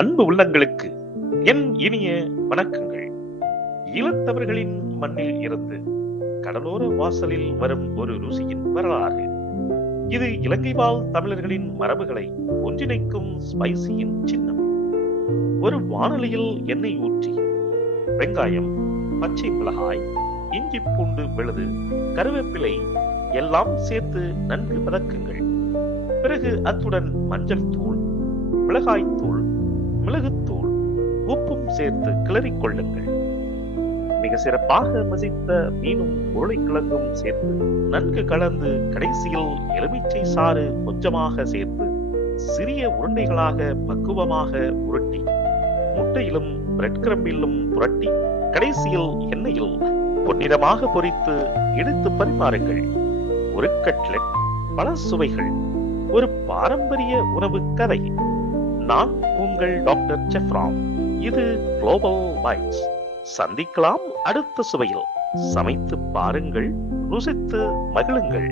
அன்பு உள்ளங்களுக்கு என் இனிய வணக்கங்கள். ஈழத்தவர்களின் மண்ணில் இருந்து கடலோர வாசலில் வரும் ஒரு ருசியின் வரலாறு. இது இலங்கை வாழ் தமிழர்களின் மரபுகளை ஒன்றிணைக்கும் ஸ்பைசியின் சின்னம். ஒரு வானொலியில் எண்ணெய் ஊற்றி வெங்காயம், பச்சை மிளகாய், இஞ்சி பூண்டு விழுது, கருவேப்பிலை எல்லாம் சேர்த்து நன்கு வதக்குங்கள். பிறகு அத்துடன் மஞ்சள் தூள், மிளகாய்த்தூள், மிளகுத்தூள், உப்பும் சேர்த்து கிளறிக் கொள்ளுங்கள். மிக சிறப்பாக மசித்த மீனும் உருளைக்கிழங்கும் சேர்த்து நன்கு கலந்து கடைசியில் எலுமிச்சை சாறு கொஞ்சமாக சேர்த்து சிறிய உருண்டைகளாக பக்குவமாக உருட்டி முட்டையிலும் பிரெட் கிரம்பிலும் புரட்டி கடைசியில் எண்ணெயில் பொன்னிறமாக பொரித்து எடுத்து பரிமாறுங்கள். ஒரு கட்லெட், பல சுவைகள், ஒரு பாரம்பரிய உணவு கதை. நான் உங்கள் டாக்டர் ஜெஃப்ராம். இது குளோபல் பைட்ஸ். சந்திக்கலாம் அடுத்த சுவையில். சமைத்து பாருங்கள், ருசித்து மகிழுங்கள்.